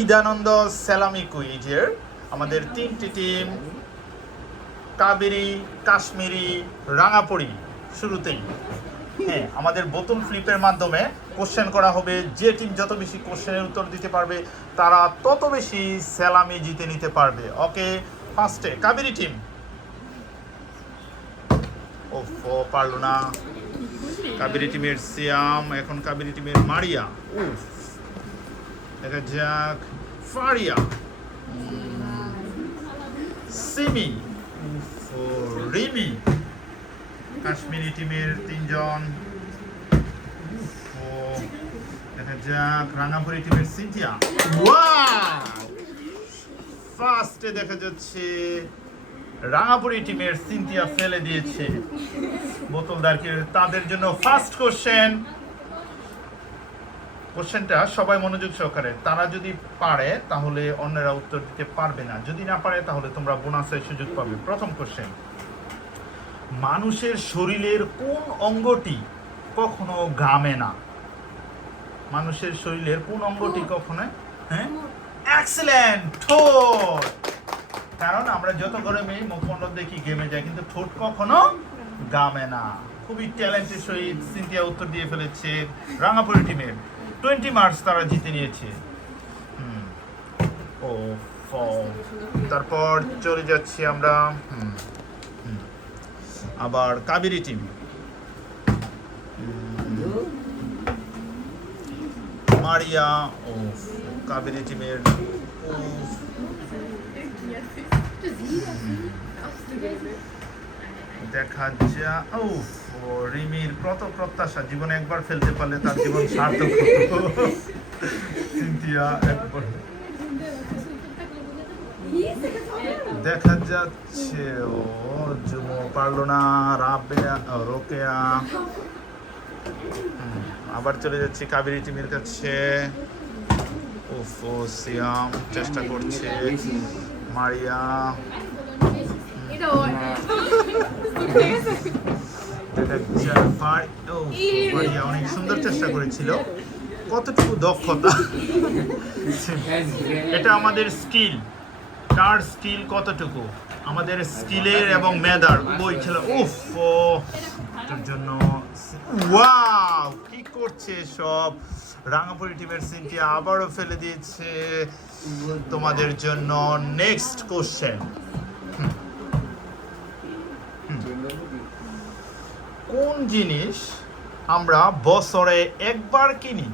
ঈদানন্দ সেলামি কুইজের আমাদের 3টি টিম কাবেরী, কাশ্মীরি, রাঙাপড়ি শুরুতেই। হ্যাঁ, আমাদের বোতল ফ্লিপের মাধ্যমে কোশ্চেন করা হবে। যে টিম যত বেশি কোশ্চেনের উত্তর দিতে পারবে তারা তত বেশি সেলামি জিতে নিতে পারবে। ওকে, ফার্স্টে কাবেরী টিম। ও পারলো না। কাবেরী টিমের সিয়াম, এখন কাবেরী টিমের মারিয়া। দেখা যাক ফারিয়া, সিমি, রিমি। কাশ্মীরি টিমের 3 জন। দেখা যাক রাঙাপুরি টিমের সিনথিয়া। ফার্স্টে দেখা যাচ্ছে রাঙাপুরি টিমের সিনথিয়া ফেলে দিয়েছে বোতলদারকে। তাদের জন্য ফার্স্ট কোশ্চেনটা সবাই মনোযোগ সহকারে। তারা যদি পারে তাহলে অন্যরা উত্তর দিতে পারবে না, যদি না পারে তাহলে তোমরা বোনাসের সুযোগ পাবে। প্রথম কোশ্চেন, মানুষের শরীরের কোন অঙ্গটি কখনো ঘামে না? মানুষের শরীরের কোন অঙ্গটি কখনো? হ্যাঁ, এক্সেলেন্ট, ঠোঁট। কারণ আমরা যত গরমে মুখমণ্ডল দেখি ঘেমে যায়, কিন্তু ঠোঁট কখনো ঘামে না। খুবই ট্যালেন্টের সহিত সিনথিয়া উত্তর দিয়ে ফেলেছে। রাঙাপুরি টিমের 20 মার্কস তারা জিতে নিয়েছে। তারপর চলে যাচ্ছি আমরা আবার কাবেরী টিম। মারিয়া ও কাবেরী টিমের দেখা যা। রিমির কত প্রত্যাশা, জীবনে একবার ফেলতে পারলে তার জীবন সার্থক হতো। সিনথিয়া একবার। দেখা যাচ্ছে জুমো পারলো না। রাবেয়া, রোকেয়া। আবার চলে যাচ্ছি কাবেরী টিমের কাছে। সিয়াম চেষ্টা করছে। মারিয়া, অনেক সুন্দর চেষ্টা করেছিল। কতটুকু দক্ষতা, এটা আমাদের স্কিল। তার স্কিল কতটুকু, আমাদের স্কিলের এবং মেধার উভয় ছিল। জন্য ওয়াও, কি করছে সব। রাঙাপুরি টিমের সিনথিয়া আবারও ফেলে দিয়েছে। তোমাদের জন্য নেক্সট কোশ্চেন, কোন জিনিস আমরা বছরে একবার কিনি?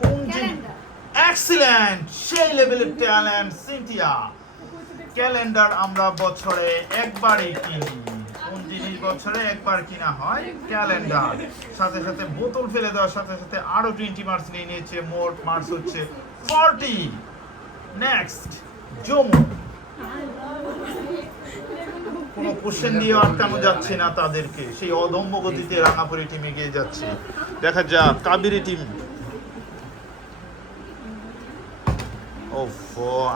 কোন জিনিস? এক্সিলেন্ট, সেই লেভেলের ট্যালেন্ট সিনথিয়া। ক্যালেন্ডার আমরা বছরে একবারই কিনি। কোন জিনিস বছরে একবার কিনা হয়? ক্যালেন্ডার। সাথে সাথে বোতল ফেলে দেওয়ার সাথে সাথে আরো 20 মার্কস নিয়ে নিয়েছে। মোট মার্কস হচ্ছে 40। নেক্সট জমু। কোনো কোশ্চেন দিয়ে আটকানো যাচ্ছে না তাদেরকে, সেই অদম্য গতিতে রাঙাপুরি টিম এগিয়ে যাচ্ছে। দেখা যাক কাবেরী টিম।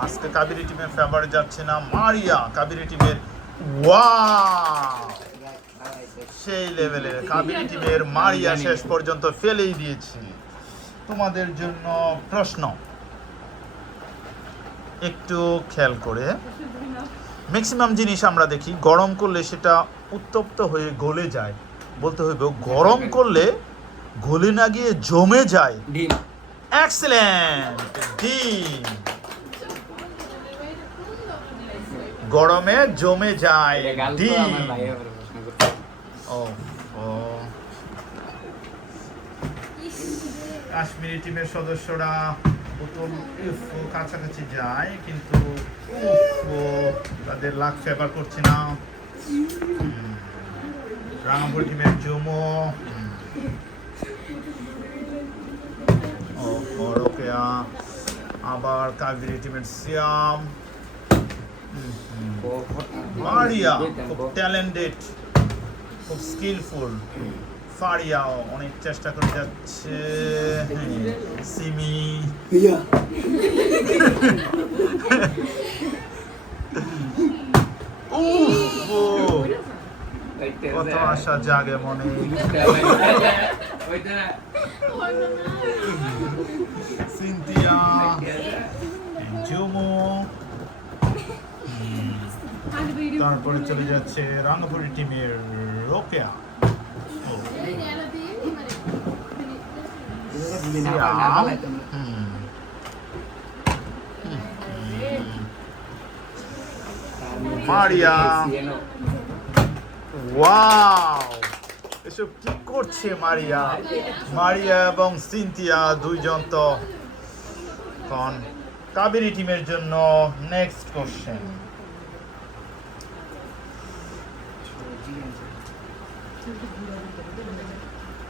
আজকে কাবেরী টিমের ফেভারে যাচ্ছে না। মারিয়া কাবেরী টিমের। সেই লেভেলের কাবেরী টিমের মারিয়া শেষ পর্যন্ত ফেলেই দিয়েছে। তোমাদের জন্য প্রশ্ন, একটু খেয়াল করে। ম্যাক্সিমাম জিনিস আমরা দেখি গরম করলে সেটা উত্তপ্ত হয়ে গলে যায়। বলতে হইব গরম করলে গলে না গিয়ে জমে যায়। ডিম। এক্সেলেন্ট, ডিম। গরমে জমে যায় ডিম। কাশ্মীরি টিমের সদস্যরা বোতল কাছাকাছি যায়, কিন্তু তাদের লাক ফেভার করছে না। রাঙাপুরি টিমের জমো, রোকেয়া, আবার কাবেরী টিমের সিয়াম, মারিয়া খুব ট্যালেন্টেড, খুব স্কিলফুল। ফারিয়াও অনেক চেষ্টা করে যাচ্ছে। সিমি, কত আশা জাগে মনে। সিনথিয়া জুমু, তারপরে চলে যাচ্ছে রাঙ্গাপুরি টিমের রোকেয়া, মারিয়া। ওয়াও, এসব কি করছে মারিয়া? মারিয়া এবং সিনথিয়া দুইজন তো এখন কাবেরী টিমের জন্য নেক্সট কোশ্চেন।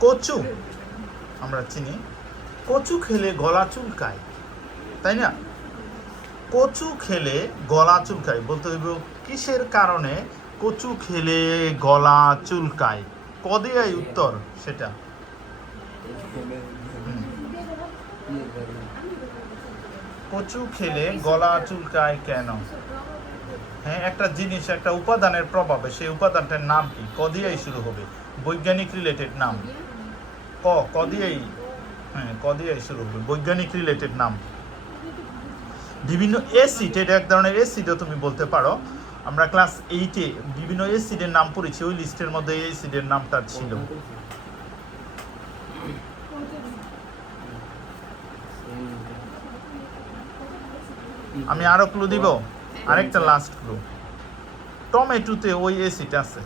কচু আমরা চিনি, কচু খেলে গলা চুলকায়, তাই না? কচু খেলে গলা চুলকায়, বলতে হইব কিসের কারণে কচু খেলে গলা চুলকায়? কদিয়াই উত্তর সেটা। কচু খেলে গলা চুলকায় কেন? হ্যাঁ, একটা জিনিস, একটা উপাদানের প্রভাবে, সেই উপাদানটার নাম কি? কদিয়াই শুরু হবে, বৈজ্ঞানিক রিলেটেড নাম। কদিয়াই, হ্যাঁ কদিয়াই শুরু হবে, বৈজ্ঞানিক রিলেটেড নাম। বিভিন্ন অ্যাসিড, এটা এক ধরনের অ্যাসিডও তুমি বলতে পারো। আমরা ক্লাস 8-এ বিভিন্ন অ্যাসিডের নাম পড়েছি, ওই লিস্টের মধ্যে এই অ্যাসিডের নামটা ছিল। আমি আরো ক্লু দিব, আরেকটা লাস্ট ক্লু। টমেটোতে ওই অ্যাসিড আছে,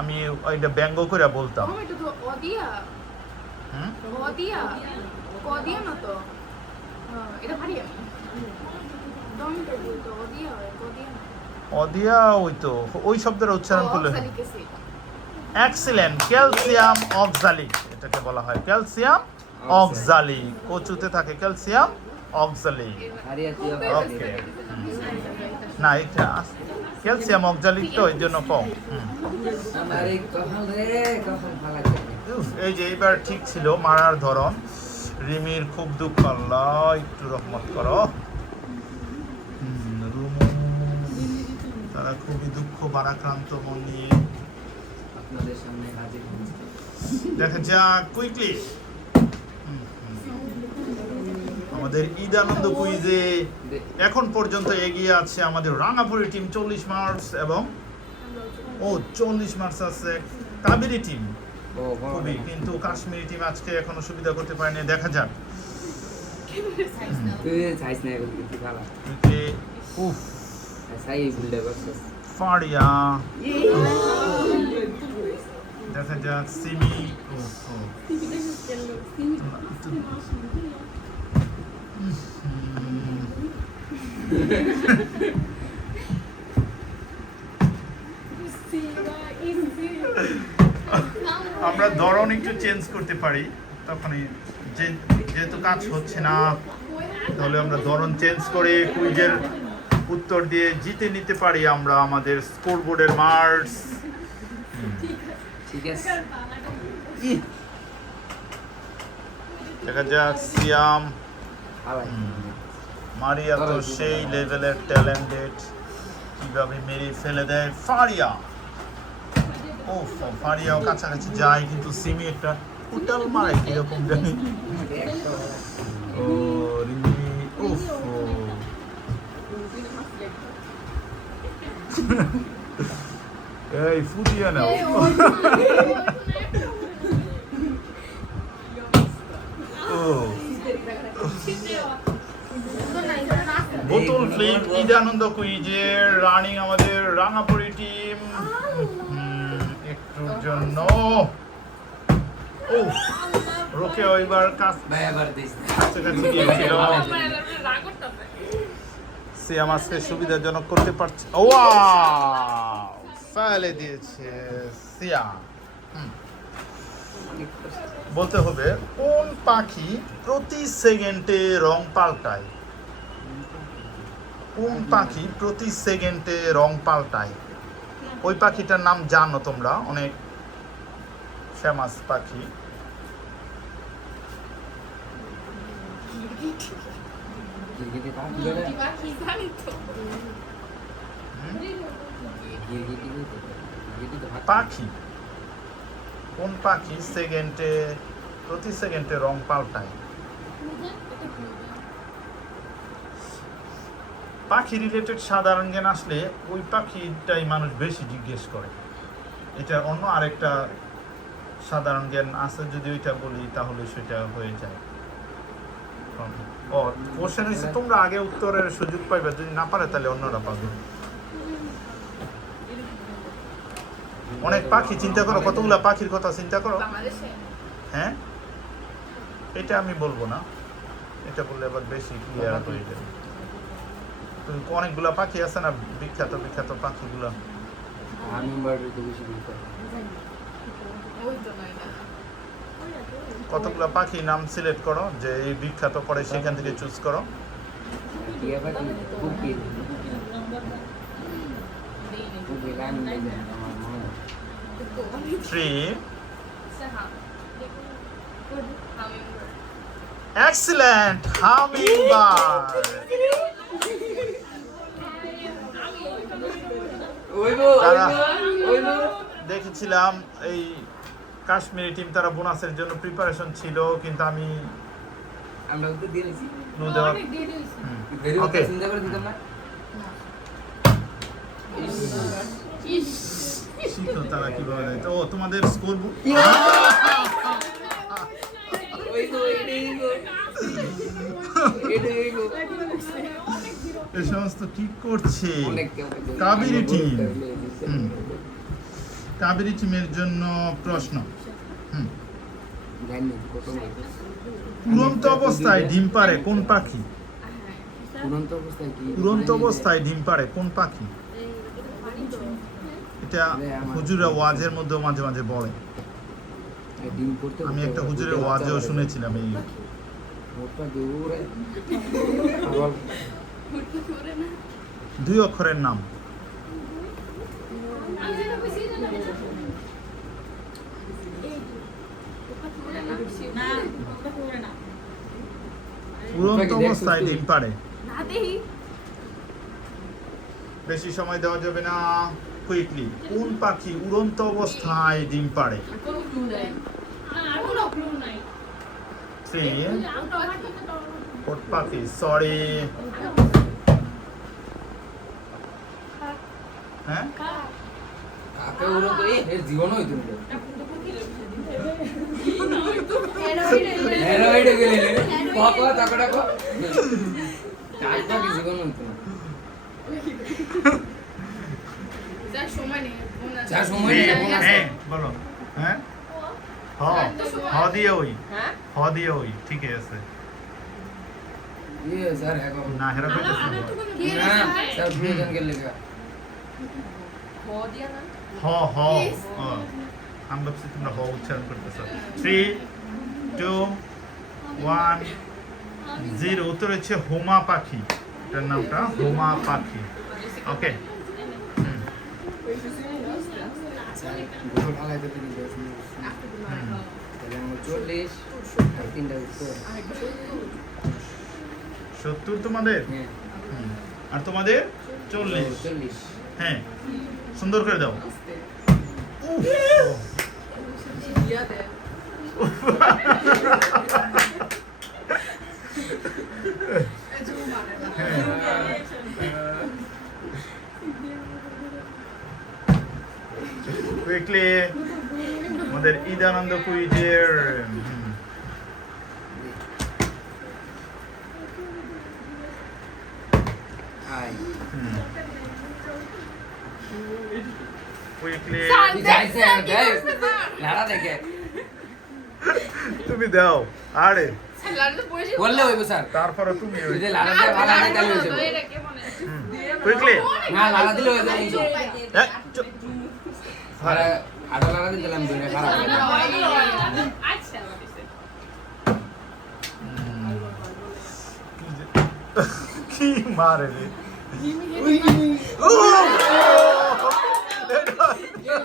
আমি ওইটা ব্যঙ্গ করে বলতাম। অদিয়া, ওই তো ওই শব্দের উচ্চারণ করলে এক্সিলেন্ট, ক্যালসিয়াম অক্সালিক এটাকে বলা হয়, ক্যালসিয়াম অক্সালিক। কচুতে থাকে ক্যালসিয়াম অক্সালিক। ওকে, না এটা ক্যালসিয়াম অক্সালিক তো এই জন্য কম। এই যে এইবার ঠিক ছিল মারার ধরন। রিমির খুব দুঃখ, আল্লাহ একটু রহমত করো। তারা খুবই দুঃখ ভারাক্রান্ত মন নিয়ে আপনাদের সামনে হাজির হয়েছে। দেখা যাক কুইকলি আমাদের ঈদ আনন্দ কুইজে এখন পর্যন্ত এগিয়ে আছে আমাদের রাঙ্গাপুরি টিম 40 মার্কস এবং 40 মার্কস আছে কাবেরী টিম খুবই, কিন্তু কাশ্মীরি টিম আজকে এখনো সুবিধা করতে পারেনি। দেখা যাক। ফারিয়া, দেখা যাক সিমি, আমরা ধরন একটু চেঞ্জ করতে পারি, তখনই যেহেতু কাজ হচ্ছে না তাহলে আমরা ধরন চেঞ্জ করে কুইজের উত্তর দিয়ে জিতে নিতে পারি আমরা আমাদের স্কোর বোর্ডের মার্কস। ঠিক আছে, দেখা যাক সিয়াম, মারিয়া তো সেই লেভেলের ট্যালেন্টেড, কিভাবে মেরে ফেলে দেয় ফারিয়া। ও ফারিয়াও কাছাকাছি যায়, কিন্তু সিমি একটা উটাল মারে কিরকম জানি। ও রিমি, উফ, এই ফুটিয়ে নাও। বোতল ফ্লিপ ঈদ আনন্দ কুইজের রানিং আমাদের রাঙ্গাপুরি টিম একটুর জন্য। ও রোকে ওইবার কাছাকাছি গিয়েছিল, সে আমাকে সুবিধাজনক করতে পারছে। ওয়াও, ফেলে দিয়েছে সিয়া। বলতে হবে কোন পাখি প্রতি সেকেন্ডে রং পাল্টায়? কোন পাখি প্রতি সেকেন্ডে রং পাল্টায়? ওই পাখিটার নাম জানো তোমরা, অনেক ফেমাস পাখি। পাখি, কোন পাখি প্রতি সেকেন্ডে রং পাল্টায়? পাখি রিলেটেড সাধারণ জ্ঞান আসলে ওই পাখিটাই মানুষ বেশি জিজ্ঞেস করে। এটা অন্য আরেকটা সাধারণ জ্ঞান আছে, যদি ওইটা বলি তাহলে সেটা হয়ে যায়। ও কোশ্চেন হচ্ছে তোমরা আগে উত্তরের সুযোগ পাইবে, যদি না পারে তাহলে অন্যরা পাবে। অনেক পাখি চিন্তা করো, কতগুলা পাখির কথা চিন্তা করো। হ্যাঁ, এটা আমি বলবো না, এটা বললে আবার বেশি ক্লিয়ার হয়ে যাবে। তুমি অনেকগুলা পাখি আছে না, বিখ্যাত বিখ্যাত পাখিগুলা। কতগুলা পাখি নাম সিলেক্ট করো যে এই বিখ্যাত, পরে সেখান থেকে চুজ করো। 3 Excellent! Hummingbird! তারা দেখেছিলাম এই কাশ্মীরি টিম, তারা বোনাসের জন্য প্রিপারেশন ছিল, কিন্তু আমি ওকে শিখো তারা কিভাবে দেয়। তো তোমাদের স্কোর এই সমস্ত ঠিক করছে কাবেরী টিম। কাবেরী টিমের জন্য প্রশ্ন। উড়ন্ত অবস্থায় ডিম পাড়ে কোন পাখি? উড়ন্ত অবস্থায় ডিম পাড়ে কোন পাখি? এটা হুজুরা ওয়াজের মধ্যে মাঝে মাঝে বলে। আমি একটা হুজুরের ওয়াজেও শুনেছিলাম এই। 2 অক্ষরের নাম। উড়ন্ত অবস্থায় ডিম পাড়ে। বেশি সময় দেওয়া যাবে না, কুইকলি। কোন পাখি উড়ন্ত অবস্থায় ডিম পাড়ে? 3 কোট পাখি, সরি। হ্যাঁ, কাকে উড়ন্ত এর জীবন হইতো না। হেরোইডে গেলে বাবা টাকাটা কো কাজটা কি জীবন হইতো না। যা সময় নেই, যা সময় নেই, হ্যাঁ বলো। হ্যাঁ, হ দিয়ে ওই, হ দিয়ে ওই, ঠিক আছে। ये सर है को না হেরা কইতেছ না। ना सर फ्यूजन के लेगा हो दिया ना। হ হ আমি ভাবছি তোমরা হ উচ্চারণ করতেছো। 3 2 1 0। উত্তর হচ্ছে হোমা পাখি। এটার নামটা হোমা পাখি। ওকে, गोल वाला इधर भी दे इसमें তাহলে আমরা 40 আর 3টা উত্তর 70 তোমাদের। হ্যাঁ আর তোমাদের 40। 40 হ্যাঁ, সুন্দর করে দাও। दिया दे। কুইকলি আমাদের ঈদ আনন্দ কুইজের আই কুইকলি কি যাইছে দেখ লাড়া দেখে তুমি দাও। আরে লাড়া পয়সা বললে হইব স্যার তারপরে তুমি যদি লাড়া দিয়ে ভালো না তাহলে হয়ে যাবে এটা কে মনে কুইকলি না লাড়া দিলে হয়ে যাবে হ্যাঁ, আরে আটা লাড়া দিলাম দুইটা খারাপ হয়ে যাবে আচ্ছা কি মারে রে।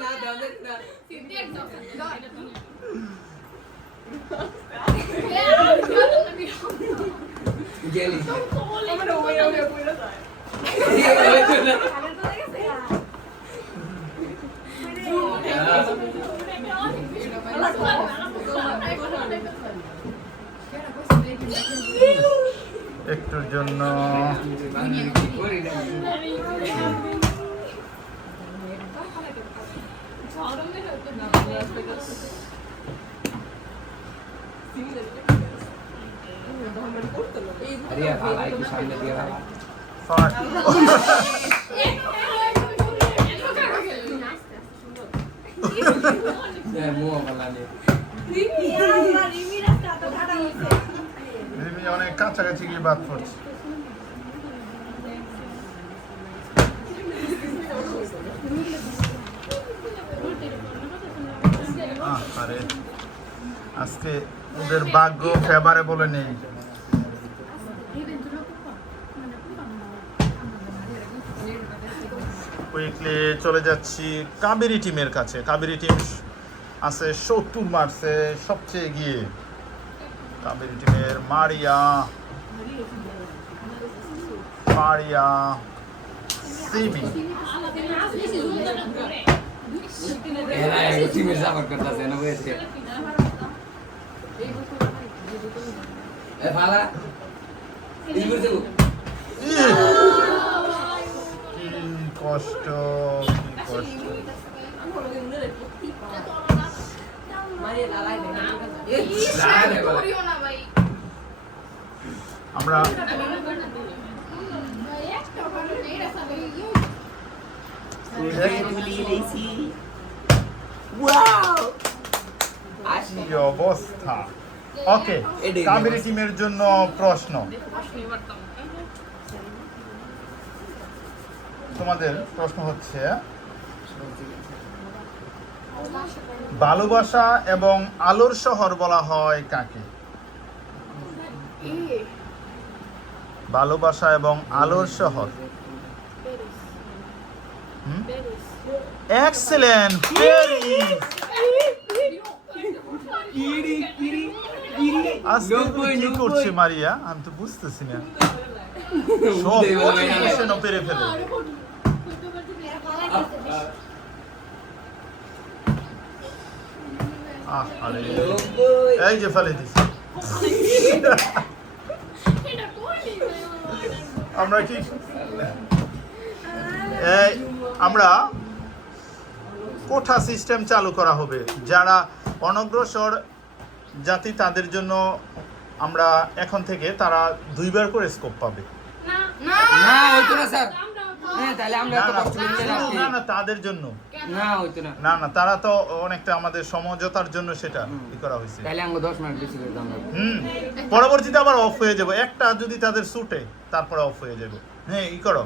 না দাও না সিদ্ধি একদম গেলি আমরা ওই কইরা যায় একটুর জন্য আরে ভালো একটু সামনে দিয়ে ভালো মুহ ভালো নেই রিমি অনেক কাছাকাছি গিয়ে বাদ পড়ছে। আরে আজকে ওদের ভাগ্য ফেভারে বলে নেই। কুইকলি চলে যাচ্ছি কাবেরী টিমের কাছে। কাবেরী টিম আছে 70 মার্কসে সবচেয়ে এগিয়ে। কাবেরী টিমের মারিয়া সিমি। এরা এক টিমে সাপোর্ট করতেছে না বুঝেছে এ ভালো এই বুঝছো কি কষ্ট, কি কষ্ট। আমরা কি অবস্থা। ওকে, কাবেরী টিমের জন্য প্রশ্ন। তোমাদের প্রশ্ন হচ্ছে ভালোবাসা এবং আলোর শহর বলা হয় কাকে? ভালোবাসা এবং আলোর শহর। Excellent, Paris. আজকে তুমি কি করছে মারিয়া? আমি তো বুঝতেছি না। সব কোশ্চেন পেরে ফেলে। আরে এই যে ফেলে দিছি। আমরা কি আমরা কোঠা সিস্টেম চালু করা হবে। যারা অনগ্রসর জাতি তাদের জন্য আমরা এখন থেকে তারা 2 বার করে স্কোপ পাবে। না হইতো না স্যার হ্যাঁ তাহলে আমরা এত কষ্ট করে রাখছি না না তাদের জন্য না হইতো না না না তারা তো অনেকটা আমাদের সমঝোতার জন্য সেটা কি করা হয়েছে। তাহলে আমরা 10 মিনিট বেশি করে দাম রাখবো পরবর্তীতে আবার অফ হয়ে যাবে। একটা যদি তাদের সুটে তারপরে অফ হয়ে যাবে। হ্যাঁ ই করো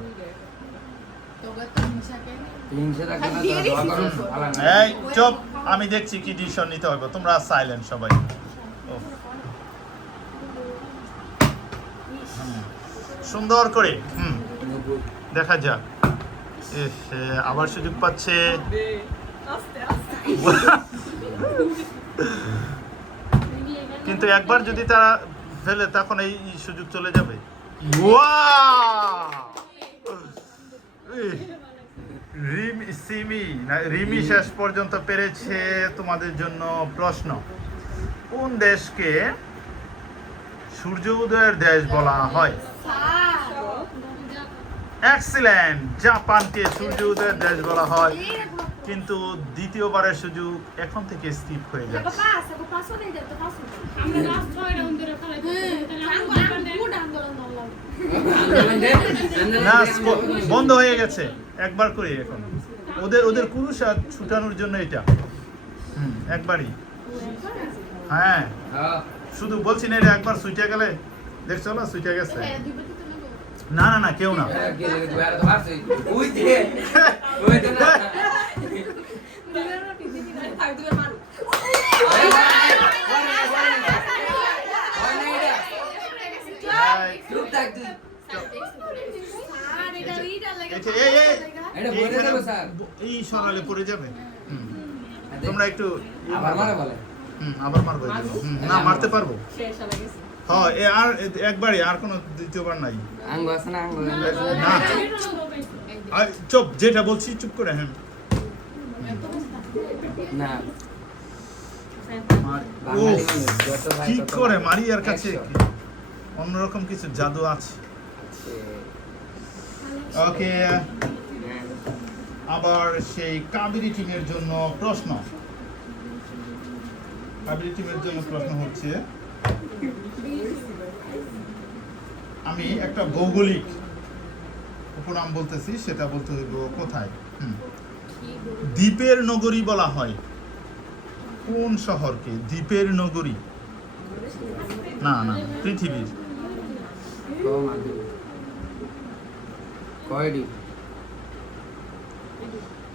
এই চুপ, আমি দেখছি কি ডিসিশন নিতে হবে। তোমরা সাইলেন্ট সবাই। সুন্দর করে দেখা যাক। আবার সুযোগ পাচ্ছে। কিন্তু একবার যদি তারা ফেলে তখন এই সুযোগ চলে যাবে। রিমি শেষ পর্যন্ত পেরেছে। তোমাদের জন্য প্রশ্ন, কোন দেশকে সূর্য উদয়ের দেশ বলা হয়? এক্সিলেন্ট, জাপানকে সূর্য উদয়ের দেশ বলা হয়। কিন্তু দ্বিতীয়বারের সুযোগ এখন থেকে স্কিপ হয়ে যাচ্ছে। না বন্ধ হয়ে গেছে, একবার করে এখন ওদের কুরুষ আর ছুটানোর জন্য এটা একবারই। হ্যাঁ শুধু বলছি না, এটা একবার সুইটে গেলে দেখছো না সুইটে গেছে। না না না কেউ না। এই সরালে পড়ে যাবে। তোমরা একটু আবার মারবো। না মারতে পারবো। হ্যাঁ আর একবারই, আর কোনো দ্বিতীয়বার নাই। না চুপ, যেটা বলছি চুপ করে। হ্যাঁ না কি করে মারিয়ার কাছে অন্যরকম কিছু জাদু আছে। ওকে, আবার সেই কাবেরী টিমের জন্য প্রশ্ন। কাবেরী টিমের জন্য প্রশ্ন হচ্ছে, আমি একটা ভৌগোলিক উপনাম বলতেছি, সেটা বলতে হইব কোথায়। দ্বীপের নগরী বলা হয় কোন শহরকে? দ্বীপের নগরী না না পৃথিবীর।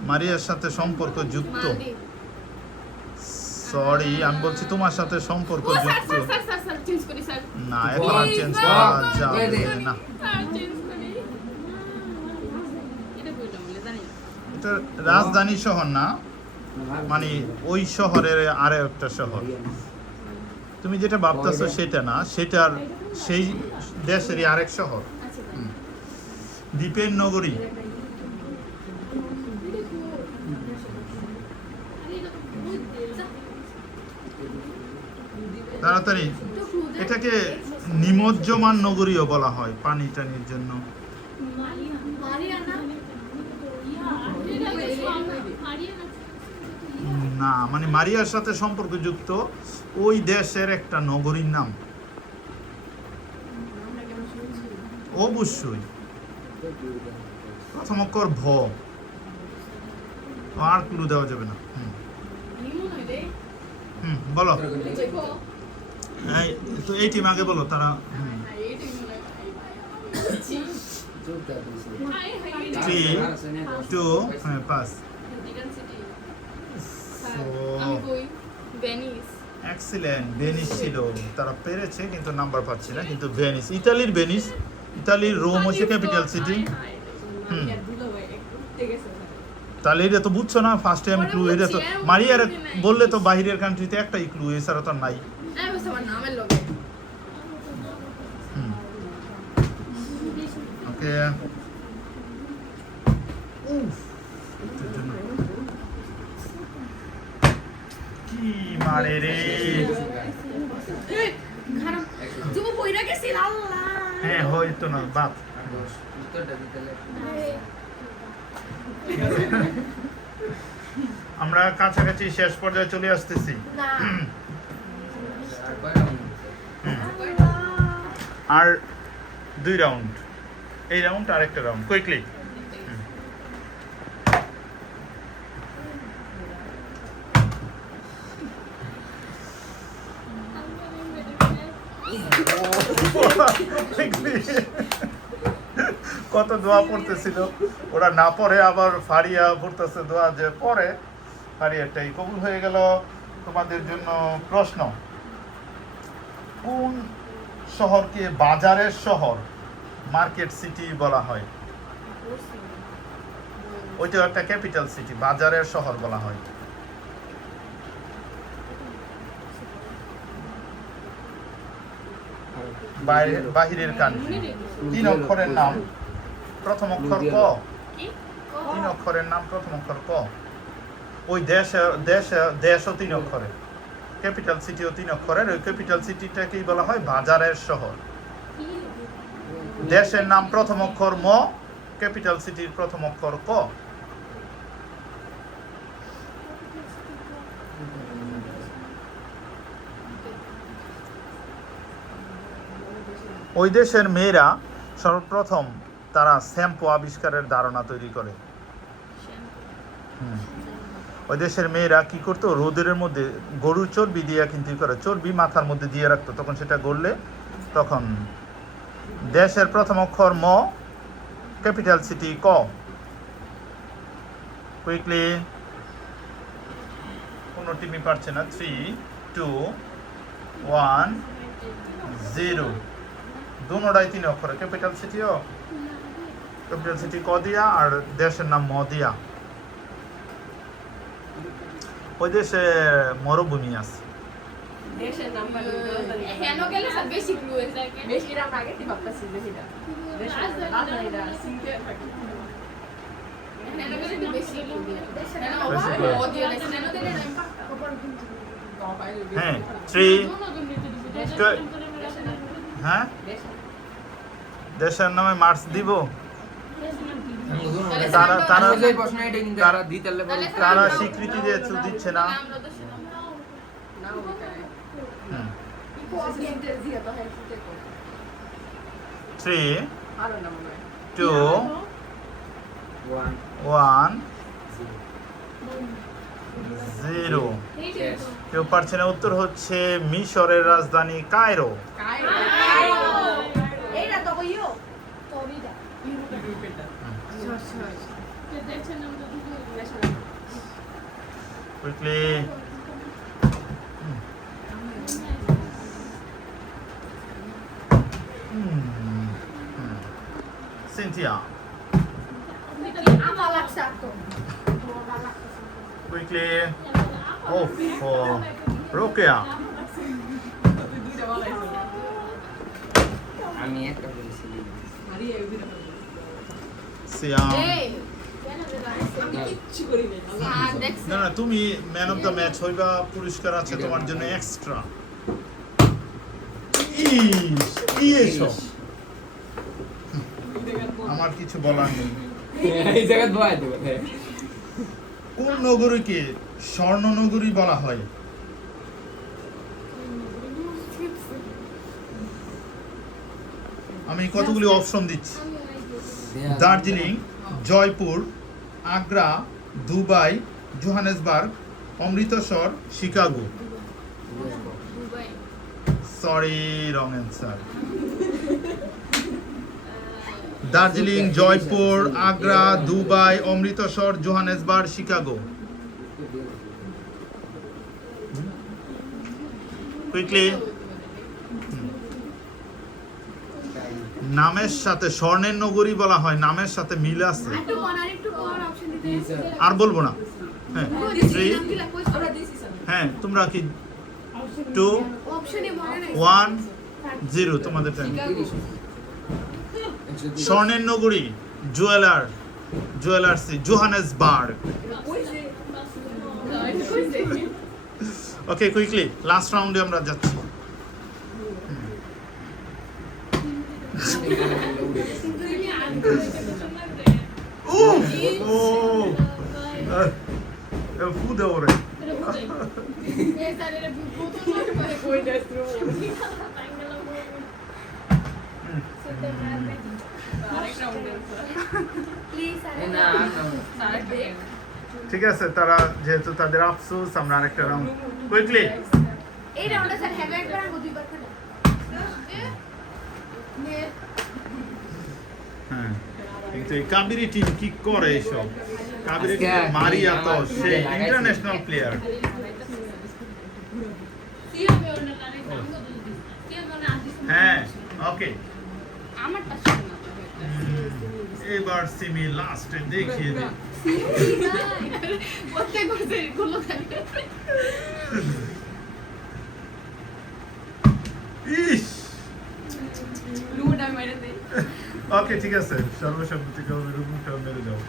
মারিয়ার সাথে সম্পর্ক যুক্ত। সরি, আমি বলছি তোমার সাথে সম্পর্ক যুক্ত। চেঞ্জ করি স্যার। না, এখন আর চেঞ্জ করা যাবে না। চেঞ্জ করি। এটা বললাম বলে জানি না। এটা রাজধানী শহর না, মানে ওই শহরের আরো একটা শহর। তুমি যেটা ভাবতেছো সেটা না, সেটার সেই দেশেরই আরেক শহর। দ্বীপের নগরী। তাড়াতাড়ি, এটাকে নিমজ্জমান নগরীও বলা হয় পানি টানির জন্য। না, মানে মারিয়ার সাথে সম্পর্কযুক্ত ওই দেশের একটা নগরীর নাম। অবশ্যই প্রথম অক্ষর ভ, আর ক্লু দেওয়া যাবে না। বলো। তো এই টিম আগে বলো, তারা 3, 2, 5। এক্সিলেন্ট, ভেনিস ছিল। তারা পেরেছে কিন্তু নাম্বার পাচ্ছে না। কিন্তু ভেনিস, ইতালির ভেনিস, ইতালির রোম হচ্ছে ক্যাপিটাল সিটি। তাহলে এটা তো বুঝছো না, ফার্স্ট টাইম ক্লু। এটা তো মারিয়ার বললে তো বাইরের কান্ট্রিতে একটাই ক্লু, এছাড়া তো নাই। ওকে, কি মারে রে। হ্যাঁ, হয়তো না বাপ। আমরা কাছাকাছি শেষ পর্যায়ে চলে আসতেছি। আর 2 রাউন্ড, এই রাউন্ড আর একটা রাউন্ড। কুইকলি। কত দোয়া পড়তেছিল ওরা, না পড়ে আবার ফারিয়া পড়তেছে দোয়া, যে পরে ফারিয়াটাই কবুল হয়ে গেল। তোমাদের জন্য প্রশ্ন, কোন শহরকে বাজারের শহর, মার্কেট সিটি বলা হয়? ওইটা একটা ক্যাপিটাল সিটি, বাজারের শহর বলা হয়। বাহিরের কান্ট্রি। 3 অক্ষরের নাম, প্রথম অক্ষর ক। 3 অক্ষরের নাম, প্রথম অক্ষর ক। ওই দেশও 3 অক্ষরের, ক্যাপিটাল সিটিও 3 অক্ষরের। ওই ক্যাপিটাল সিটিটাকেই বলা হয় বাজারের শহর। দেশের নাম প্রথম অক্ষর ম, ক্যাপিটাল সিটির প্রথম অক্ষর ক। ওই দেশের মেয়েরা সর্বপ্রথম তারা শ্যাম্পু আবিষ্কারের ধারণা তৈরি করে। ওই দেশের মেয়েরা কি করতো, রোদের মধ্যে গরুর চর্বি দিয়ে কিন্তু করে, চর্বি মাথার মধ্যে দিয়ে রাখতো, তখন সেটা গড়লে তখন। দেশের প্রথম অক্ষর ম, ক্যাপিটাল সিটি ক। কুইকলি, কোনো টিমই পারছে না। 3, 2, 1, 0। দুটোটাই 3 অক্ষরে, ক্যাপিটাল সিটিও ক্যাপিটাল সিটি ক দিয়া, আর দেশের নাম ম দিয়া। ওই দেশে মরুভূমি আছে। দেশের নাম পারে হেন গেলে সব বেশি ক্লু হয়ে যায়। বেশি রাম আগে তি ভাবতাছি যে এটা দেশের রাজধানীটা সিঙ্কে থাকে। হেন গেলে তো বেশি ক্লু দিয়ে দেশের নাম অডিও দেশের নাম দিলে না ইম্প্যাক্ট খবর কিন্তু হ্যাঁ 3 হ্যাঁ দেশের নামে মার্কস দিব তারা তারা যে প্রশ্ন এটা কিন্তু তারা দিতেলে বলে তারা স্বীকৃতি দিচ্ছে না আমরা তো সেরকম না ওইটাই হুম। কোঅর্ডিনেটর দিয়ে তো হেল্প করতে 3 আরো না মনে হয় 2 1 1 0 yes কেউ পারছে না উত্তর হচ্ছে মিশরের রাজধানী কায়রো এইটা তো কইও তোরিটা কুইকলি সিনথিয়া আমার লাগছে তো কুইকলি ওফ রোকেয়া আমি একটা বলেছি সিয়াম এই আমি কিচ্ছু করি না দেখছি না না তুমি ম্যান অফ দ্য ম্যাচ হইবা পুরস্কার আছে তোমার জন্য এক্সট্রা এসো আমার কিছু বলার নেই এই জায়গা দোয়াই দেব কোন নগরীকে স্বর্ণ নগরী বলা হয় আমি কতগুলি অপশন দিচ্ছি Darjeeling Jaipur Agra Dubai Johannesburg Amritsar Chicago Dubai sorry wrong answer Darjeeling Jaipur Agra Dubai Amritsar Johannesburg Chicago quickly নামের সাথে স্বর্ণের নগরী বলা হয় নামের সাথে মিল আছে একটু কোন অপশন দিতে আর বলবো না হ্যাঁ 3 আমরা দিছি স্যার হ্যাঁ তোমরা কি 2 অপশনে মনে নাই 1 0 তোমাদের টাইম স্বর্ণের নগরী জুয়েলার্সি জোহানেসবার্গ ওকে কুইকলি লাস্ট রাউন্ডে আমরা যাচ্ছি ফু দেবো রে এই স্যার এটা প্রথমবার করে কই যাচ্ছো আরেকটা উঠে প্লিজ না স্যার দেখ ঠিক আছে তারা যেহেতু তাদের আফসোস আমরা আরেকটা রাউন্ড কুইকলি এই রাউন্ডে স্যার হ্যাভ একবার আর দুইবার করে হ্যাঁ কিন্তু এই কাবেরী টিম কি করে এসব কাবেরী টিম আজকে মারিয়া তো আমার সে লাগাইছে। ইন্টারন্যাশনাল প্লেয়ার হ্যাঁ ওকে আমারটা শুনে না এবার সিমি লাস্টে দেখিয়ে দে প্রত্যেক বছর গুলো খালি ইস লুটা মেরে দেই ওকে ঠিক আছে সর্বশব্দ থেকে রূপটা মেরে দাও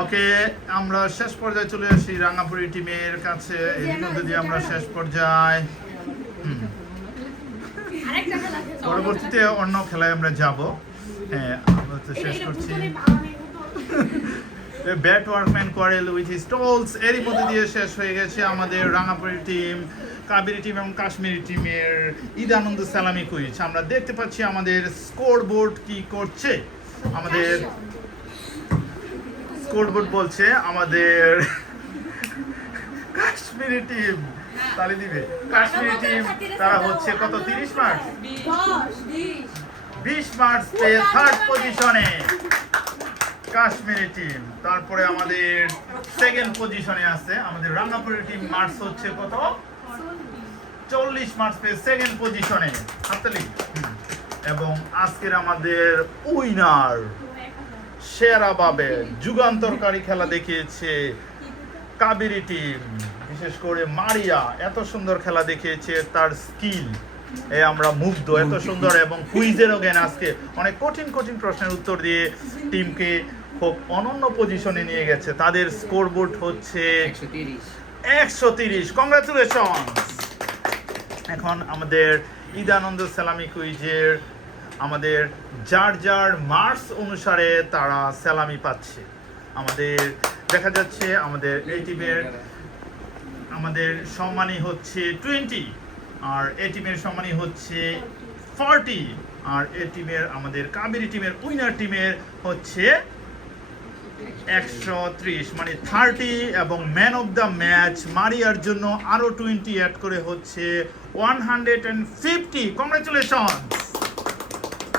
ওকে আমরা শেষ পর্যায়ে চলে আসি রাঙ্গাপুরি টিমের কাছে এর মধ্যে দিয়ে আমরা শেষ পর্যায়ে আরেকটা খেলা আছে পরবর্তীতে অন্য খেলায় আমরা যাব হ্যাঁ আমরা তো শেষ করছি bad workman quarrel with his tools এরই মধ্যে দিয়ে শেষ হয়ে গেছে আমাদের রাঙ্গাপুরি টিম কাবেরী টিম এবং কাশ্মীরি টিমের ঈদ আনন্দ সালামি কুইজ আমরা দেখতে পাচ্ছি আমাদের স্কোর বোর্ড কি করছে আমাদের স্কোর বোর্ড বলছে আমাদের কাশ্মীরি টিম তালি দিবে কাশ্মীরি টিম তারা হচ্ছে কত 30 মার্চ 20 মার্চ পেয়ে থার্ড পজিশনে কাশ্মীরি টিম তারপরে আমাদের সেকেন্ড পজিশনে আছে আমাদের রাঙ্গাপুরি টিম মার্চ হচ্ছে কত 40 মার্চ পেয়ে সেকেন্ড পজিশনে হাততালি এবং আজকের আমাদের উইনার সেরাভাবে যুগান্তরকারী খেলা দেখিয়েছে কাবেরী টিম বিশেষ করে মারিয়া এত সুন্দর খেলা দেখিয়েছে তার স্কিল আমরা মুগ্ধ এত সুন্দর এবং কুইজেরও জ্ঞান আজকে অনেক কঠিন কঠিন প্রশ্নের উত্তর দিয়ে টিমকে খুব অনন্য পজিশনে নিয়ে গেছে। তাদের স্কোরবোর্ড হচ্ছে 130। 130। কংগ্রাচুলেশন। এখন আমাদের ঈদানন্দ সালামি কুইজের আমাদের যার যার মার্কস অনুসারে তারা সালামি পাচ্ছে। আমাদের দেখা যাচ্ছে আমাদের এই টিমের আমাদের সম্মানী হচ্ছে 20, আর এই টিমের সম্মানী হচ্ছে 40, আর এই টিমের আমাদের কাবেরী টিমের উইনার টিমের হচ্ছে 130, মানে 30, এবং ম্যান অফ দ্য ম্যাচ মারিয়ার জন্য আরো 20 অ্যাড করে হচ্ছে 150। কংগ্রাচুলেশন।